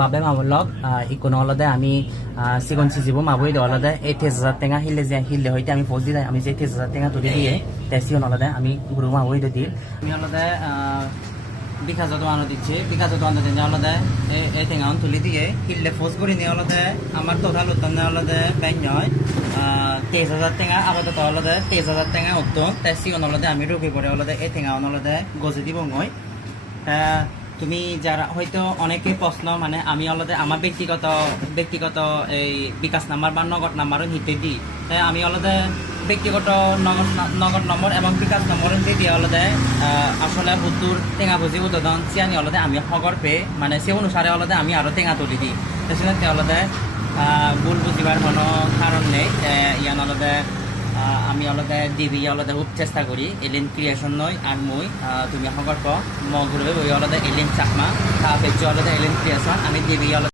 বাবে মাবলক ইকোনো অলদে আমি সিগন সিজিবো মাবই দে অলদে 80,000 টেঙা হিলে হইতে আমি ফৌজ দিই আমি যে 80,000 টেঙা তুলি দিয়ে তে সিগন অলদে আমি গুরু মাবই দিই আমি অলদে বিঘা যত আনো দিচ্ছি বিঘা যত আনো দিন অলদে এই টেঙা তুলি দিয়ে হিলে ফৌজ করে নিয়ে অলদে আমার টোটাল উত্তম অলদে ব্যাংক নয় 23,000 টেঙা আপাতত অলদে 23,000 টেঙা উত্তম তে সিগন অলদে আমি রুপি পরে অলদে এই টেঙা অলদে গজে দিব মই তুমি যারা হয়তো অনেকে প্রশ্ন মানে আমি অলদে আমার ব্যক্তিগত এই বিকাশ নাম্বার বা নগদ নাম্বারও নিতে দিই তাই আমি অলদে ব্যক্তিগত নগদ নম্বর এবং বিকাশ নম্বর দিয়ে অলদে আসলে হুতুর টেঙা ভুজি উদ্বোধন চিয়ানি অলদে আমি খবর পেয়ে মানে সে অনুসারে অলদে আমি আরও টেঙা তুলি দিই সেখানে অলদে ভুল বুঝিবার কোনো কারণ নেই ইয়ান অলদে আমি অলদে দিবি অলদে খুব চেষ্টা করি এলিন ক্রিয়েশন নয় আর মই তুমি খবর ক মগুরবে ওই অলদে এলিন চাকমা তা পেয়েছি অলদে এলিন ক্রিয়েশন আমি দিবি অলদে